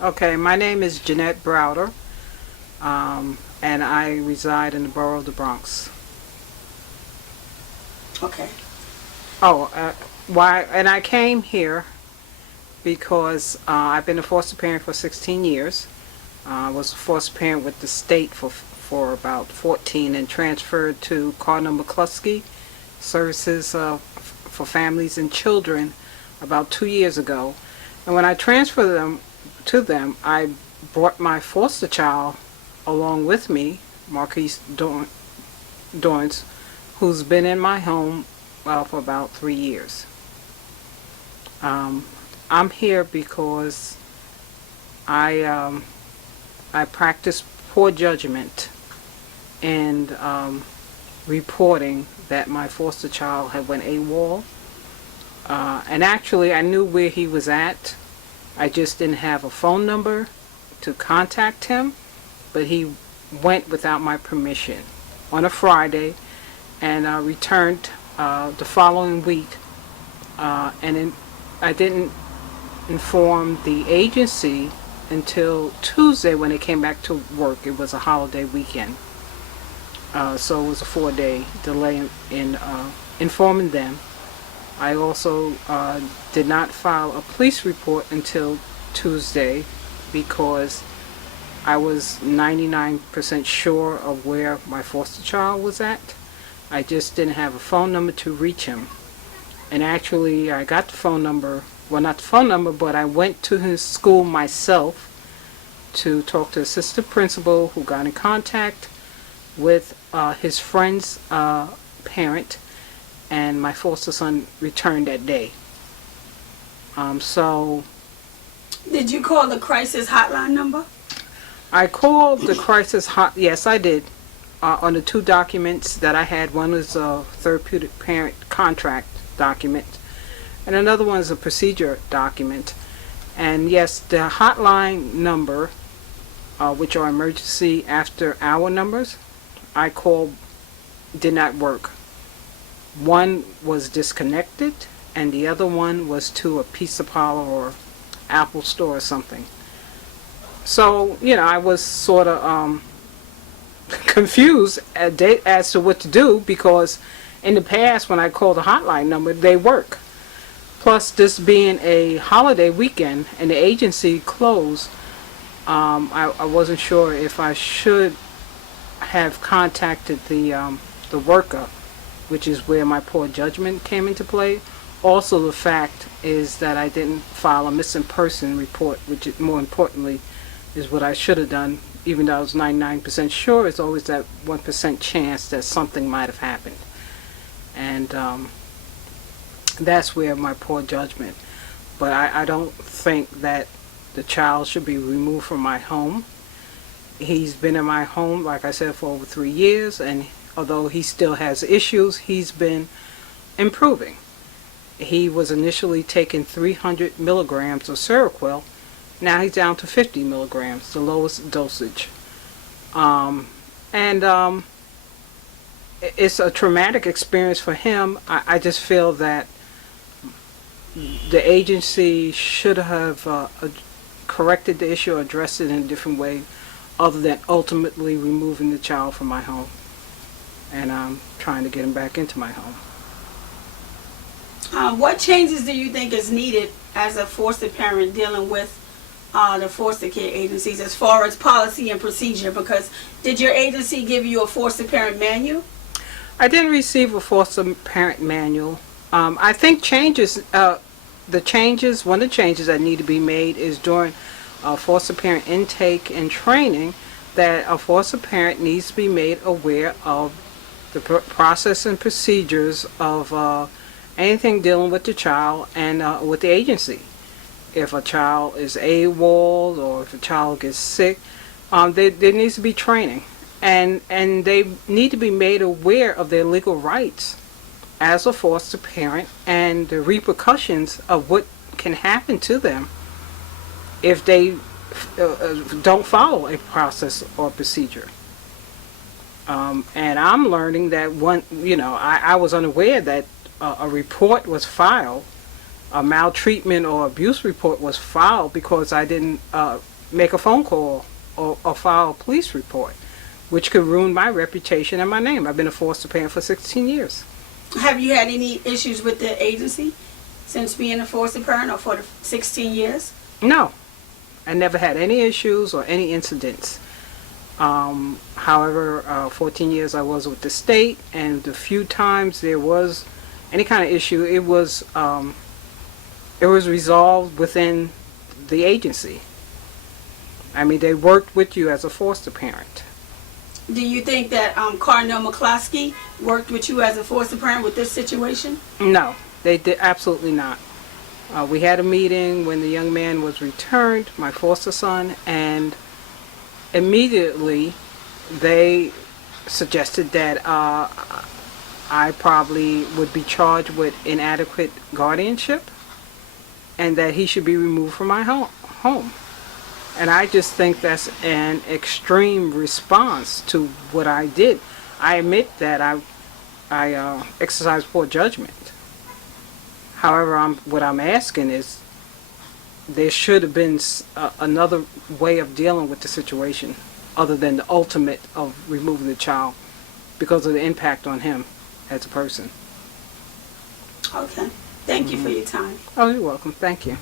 Okay, my name is Jeanette Browder, and I reside in the borough of the Bronx. Okay. Oh, why? And I came here because I've been a foster parent for 16 years. I was a foster parent with the state for about 14 and transferred to Cardinal McCluskey Services for Families and Children about 2 years ago. And when I transferred them, I brought my foster child along with me, Marquise Dorrance, who's been in my home for about 3 years. Um, I'm here because I practice poor judgment in reporting that my foster child had went AWOL. And actually, I knew where he was at. I just didn't have a phone number to contact him, but he went without my permission on a Friday and returned the following week. I didn't inform the agency until Tuesday when they came back to work. It was a holiday weekend. So it was a 4-day delay in informing them. I also did not file a police report until Tuesday because I was 99% sure of where my foster child was at. I just didn't have a phone number to reach him. And actually, I got the phone number, well, not the phone number, but I went to his school myself to talk to the assistant principal who got in contact with his friend's parent, and my foster son returned that day. So Did you call the crisis hotline number? I called the crisis hot. Yes, I did. On the two documents that I had, one was a therapeutic parent contract document, and another one is a procedure document. And yes, the hotline number, which are emergency after hour numbers, I called, did not work. One was disconnected, and the other one was to a Pizza Parlor or Apple store or something. So, I was sort of confused as to what to do because in the past when I called the hotline number, they work. Plus, this being a holiday weekend and the agency closed, I wasn't sure if I should have contacted the worker, which is where my poor judgment came into play. Also, the fact is that I didn't file a missing person report, which is, more importantly, is what I should have done. Even though I was 99% sure, it's always that 1% chance that something might have happened. And that's where my poor judgment. But I don't think that the child should be removed from my home. He's been in my home, like I said, for over 3 years, and although he still has issues, he's been improving. He was initially taking 300 milligrams of Seroquel. Now he's down to 50 milligrams, the lowest dosage. And it's a traumatic experience for him. I just feel that the agency should have corrected the issue or addressed it in a different way other than ultimately removing the child from my home. And I'm trying to get him back into my home. What changes do you think is needed as a foster parent dealing with the foster care agencies as far as policy and procedure? Because did your agency give you a foster parent manual? I didn't receive a foster parent manual. I think one of the changes that need to be made is during foster parent intake and training, that a foster parent needs to be made aware of the process and procedures of anything dealing with the child and with the agency. If a child is AWOL or if a child gets sick, there needs to be training. And they need to be made aware of their legal rights as a foster parent and the repercussions of what can happen to them if they don't follow a process or procedure. And I'm learning that I was unaware that a report was filed a maltreatment or abuse report was filed because I didn't make a phone call or file a police report, which could ruin my reputation and my name. I've been a foster parent for 16 years. Have you had any issues with the agency since being a foster parent or for the 16 years? No, I never had any issues or any incidents. However, 14 years I was with the state, and the few times there was any kind of issue, it was resolved within the agency. I mean, they worked with you as a foster parent. Do you think that Carnell McCloskey worked with you as a foster parent with this situation? No, they did absolutely not. We had a meeting when the young man was returned, my foster son, and immediately they suggested that I probably would be charged with inadequate guardianship and that he should be removed from my home. And I just think that's an extreme response to what I did. I admit that I exercised poor judgment. However, what I'm asking is there should have been another way of dealing with the situation other than the ultimate of removing the child because of the impact on him as a person. Okay. Thank you for your time. Oh, you're welcome. Thank you.